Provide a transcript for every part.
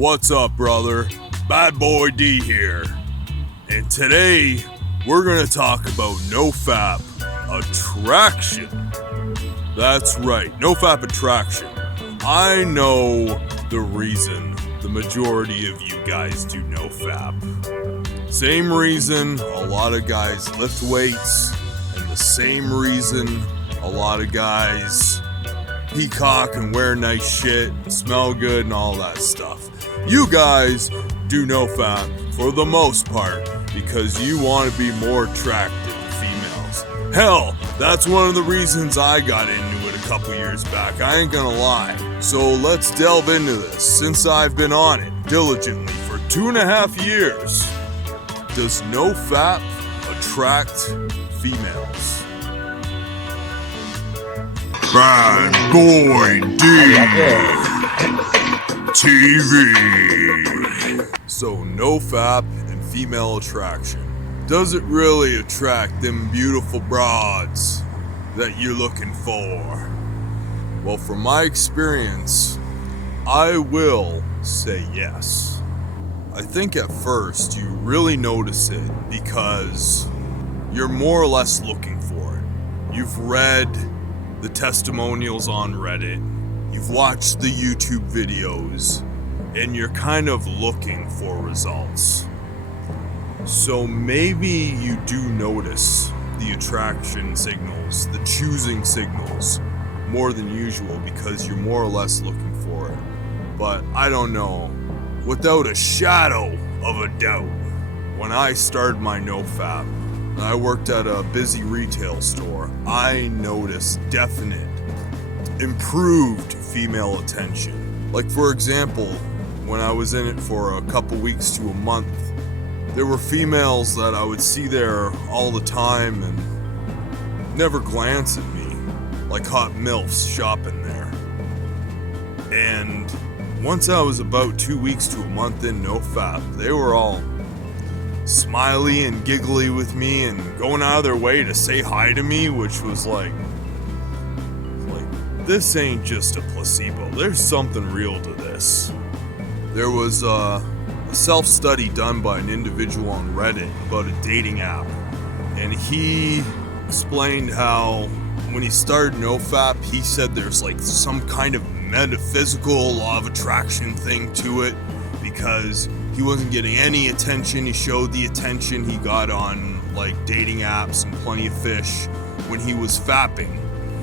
What's up, brother? BadBoyD here. And today, we're gonna talk about No Fap Attraction. That's right, No Fap Attraction. I know the reason the majority of you guys do No Fap. Same reason a lot of guys lift weights, and the same reason a lot of guys peacock and wear nice shit, and smell good and all that stuff. You guys do No Fap for the most part because you want to be more attractive to females. Hell, that's one of the reasons I got into it a couple years back, I ain't gonna lie. So let's delve into this. Since I've been on it diligently for 2.5 years, does No Fap attract females? BadBoyD TV. So No Fap and female attraction. Does it really attract them beautiful broads that you're looking for? Well, from my experience, I will say yes. I think at first you really notice it because you're more or less looking for it. You've read the testimonials on Reddit, you've watched the YouTube videos, and you're kind of looking for results. So maybe you do notice the attraction signals, the choosing signals, more than usual because you're more or less looking for it. But I don't know, without a shadow of a doubt, when I started my No Fap, and I worked at a busy retail store, I noticed definite, improved female attention. Like for example, when I was in it for a couple weeks to a month, there were females that I would see there all the time and never glance at me, like hot MILFs shopping there. And once I was about 2 weeks to a month in No Fap, they were all smiley and giggly with me and going out of their way to say hi to me, which was like this ain't just a placebo. There's something real to this. There was a self-study done by an individual on Reddit about a dating app, and he explained how when he started No Fap, he said there's like some kind of metaphysical law of attraction thing to it because he wasn't getting any attention. He showed the attention he got on like dating apps and Plenty of Fish when he was fapping.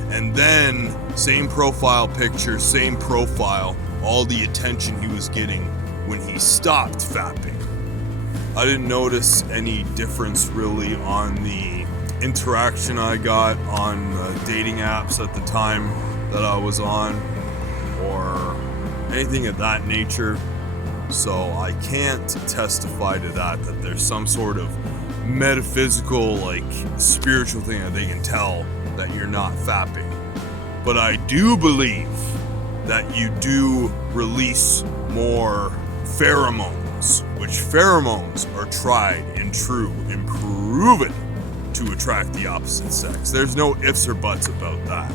And then same profile picture, same profile, all the attention he was getting when he stopped fapping. I didn't notice any difference really on the interaction I got on dating apps at the time that I was on or anything of that nature. So I can't testify to that there's some sort of metaphysical, like spiritual thing that they can tell that you're not fapping. But I do believe that you do release more pheromones, which pheromones are tried and true and proven to attract the opposite sex. There's no ifs or buts about that.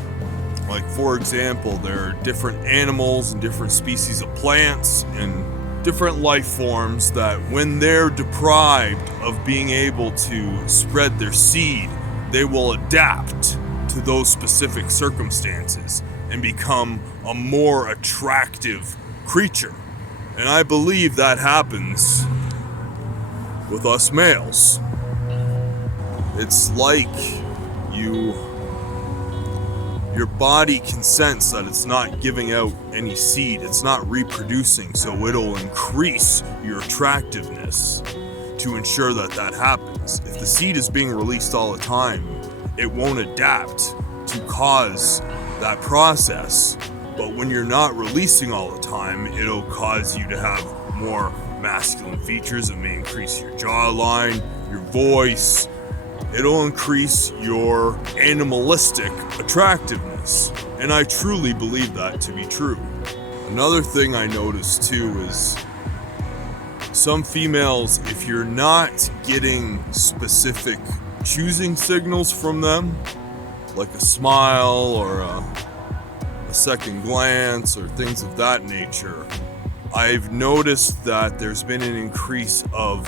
Like for example, there are different animals and different species of plants and different life forms that when they're deprived of being able to spread their seed, they will adapt to those specific circumstances and become a more attractive creature. And I believe that happens with us males. It's like your body can sense that it's not giving out any seed, it's not reproducing, so it'll increase your attractiveness to ensure that that happens. If the seed is being released all the time, it won't adapt to cause that process. But when you're not releasing all the time, it'll cause you to have more masculine features. It may increase your jawline, your voice. It'll increase your animalistic attractiveness. And I truly believe that to be true. Another thing I noticed too is some females, if you're not getting specific choosing signals from them, like a smile or a second glance or things of that nature, I've noticed that there's been an increase of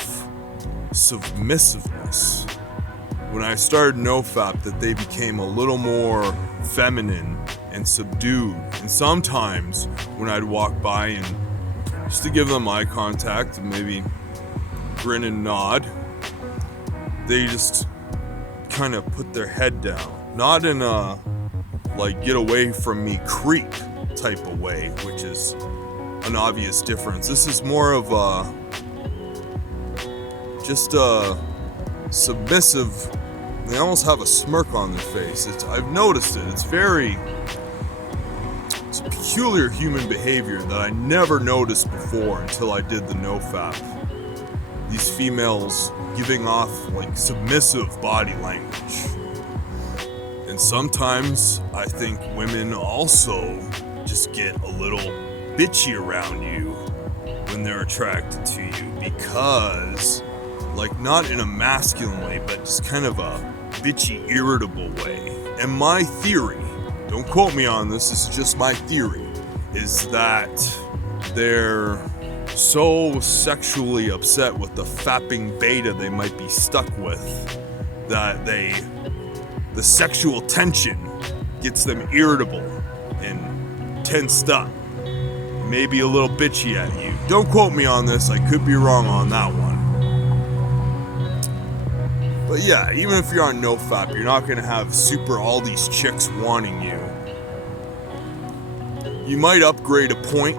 submissiveness. When I started NoFap, that they became a little more feminine and subdued. And sometimes when I'd walk by and just to give them eye contact and maybe grin and nod, they just kind of put their head down. Not in a like get away from me creep type of way, which is an obvious difference. This is more of just a submissive. They almost have a smirk on their face. I've noticed it. It's a peculiar human behavior that I never noticed before until I did the NoFap. These females giving off like submissive body language. And sometimes I think women also just get a little bitchy around you when they're attracted to you because, like, not in a masculine way, but just kind of a bitchy, irritable way. And my theory, don't quote me on this is just my theory, is that they're so sexually upset with the fapping beta they might be stuck with that the sexual tension gets them irritable and tensed up, maybe a little bitchy at you. Don't quote me on this, I could be wrong on that one. But yeah, even if you're on NoFap, you're not gonna have all these chicks wanting you. You might upgrade a point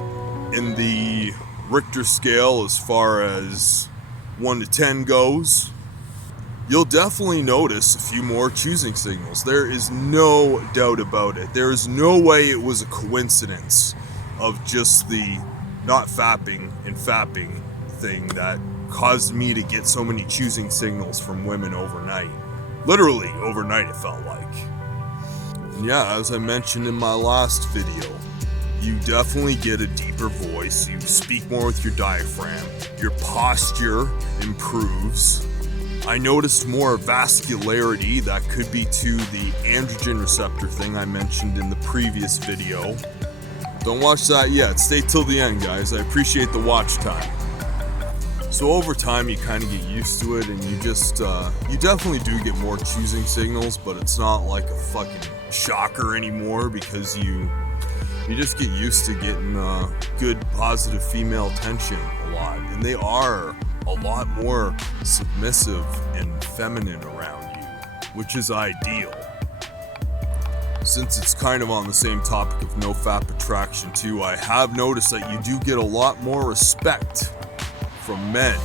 in the Richter scale as far as 1 to 10 goes. You'll definitely notice a few more choosing signals. There is no doubt about it. There is no way it was a coincidence of just the not fapping and fapping thing that caused me to get so many choosing signals from women overnight. Literally overnight it felt like. And yeah, as I mentioned in my last video, you definitely get a deeper voice, you speak more with your diaphragm, your posture improves. I noticed more vascularity. That could be to the androgen receptor thing I mentioned in the previous video. Don't watch that yet, stay till the end guys, I appreciate the watch time. So over time you kind of get used to it and you just, you definitely do get more choosing signals, but it's not like a fucking shocker anymore because you just get used to getting good positive female attention a lot. And they are a lot more submissive and feminine around you, which is ideal. Since it's kind of on the same topic of NoFap attraction too, I have noticed that you do get a lot more respect from men.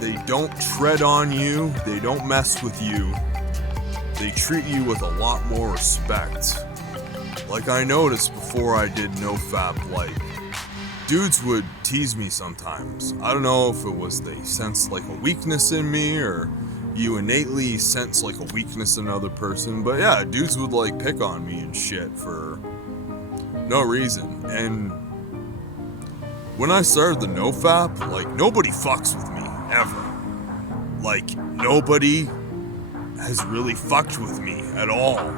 They don't tread on you, they don't mess with you, they treat you with a lot more respect. Like I noticed before I did NoFap, like dudes would tease me sometimes. I don't know if it was they sensed like a weakness in me or you innately sense like a weakness in another person, but yeah, dudes would like pick on me and shit for no reason. And when I started the NoFap, like nobody fucks with me ever. Like nobody has really fucked with me at all,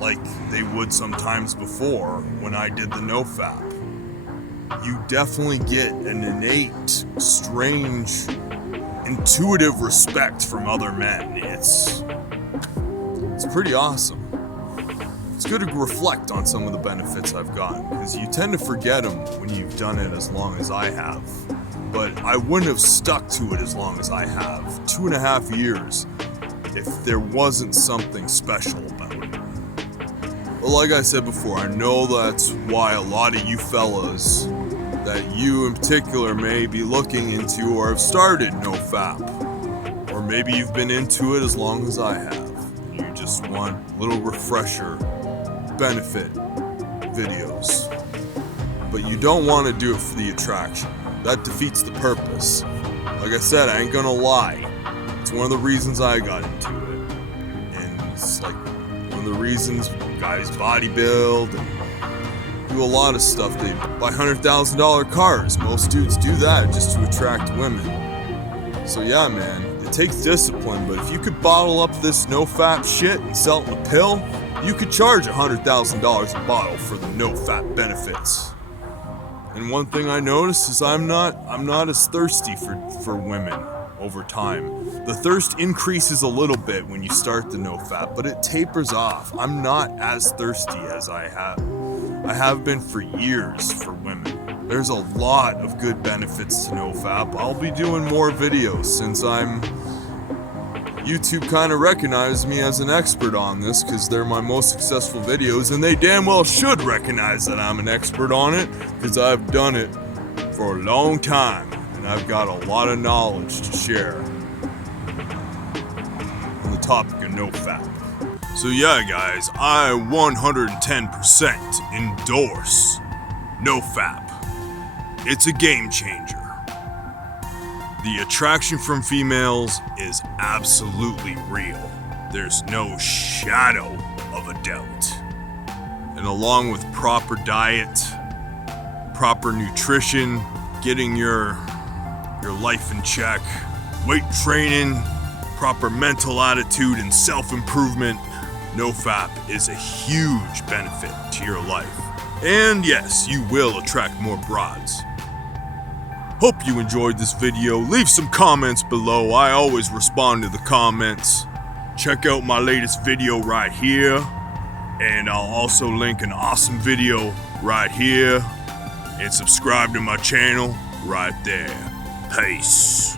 like they would sometimes before when I did the NoFap. You definitely get an innate, strange, intuitive respect from other men. It's pretty awesome. It's good to reflect on some of the benefits I've gotten, because you tend to forget them when you've done it as long as I have. But I wouldn't have stuck to it as long as I have. 2.5 years if there wasn't something special about it. But like I said before, I know that's why a lot of you fellas, that you in particular may be looking into or have started NoFap. Or maybe you've been into it as long as I have. And you just want little refresher benefit videos. But you don't want to do it for the attraction. That defeats the purpose. Like I said, I ain't gonna lie. It's one of the reasons I got into it. And it's like one of the reasons guys bodybuild and do a lot of stuff. They buy $100,000 cars. Most dudes do that just to attract women. So yeah, man, it takes discipline, but if you could bottle up this NoFap shit and sell it in a pill, you could charge $100,000 a bottle for the NoFap benefits. And one thing I noticed is I'm not as thirsty for women over time. The thirst increases a little bit when you start the NoFap, but it tapers off. I'm not as thirsty as I have been for years for women. There's a lot of good benefits to NoFap. I'll be doing more videos since YouTube kind of recognized me as an expert on this because they're my most successful videos, and they damn well should recognize that I'm an expert on it because I've done it for a long time and I've got a lot of knowledge to share on the topic of NoFap. So yeah, guys, I 110% endorse NoFap. It's a game changer. The attraction from females is absolutely real. There's no shadow of a doubt. And along with proper diet, proper nutrition, getting your life in check, weight training, proper mental attitude, and self-improvement, NoFap is a huge benefit to your life. And yes, you will attract more broads. Hope you enjoyed this video. Leave some comments below. I always respond to the comments. Check out my latest video right here. And I'll also link an awesome video right here. And subscribe to my channel right there. Peace.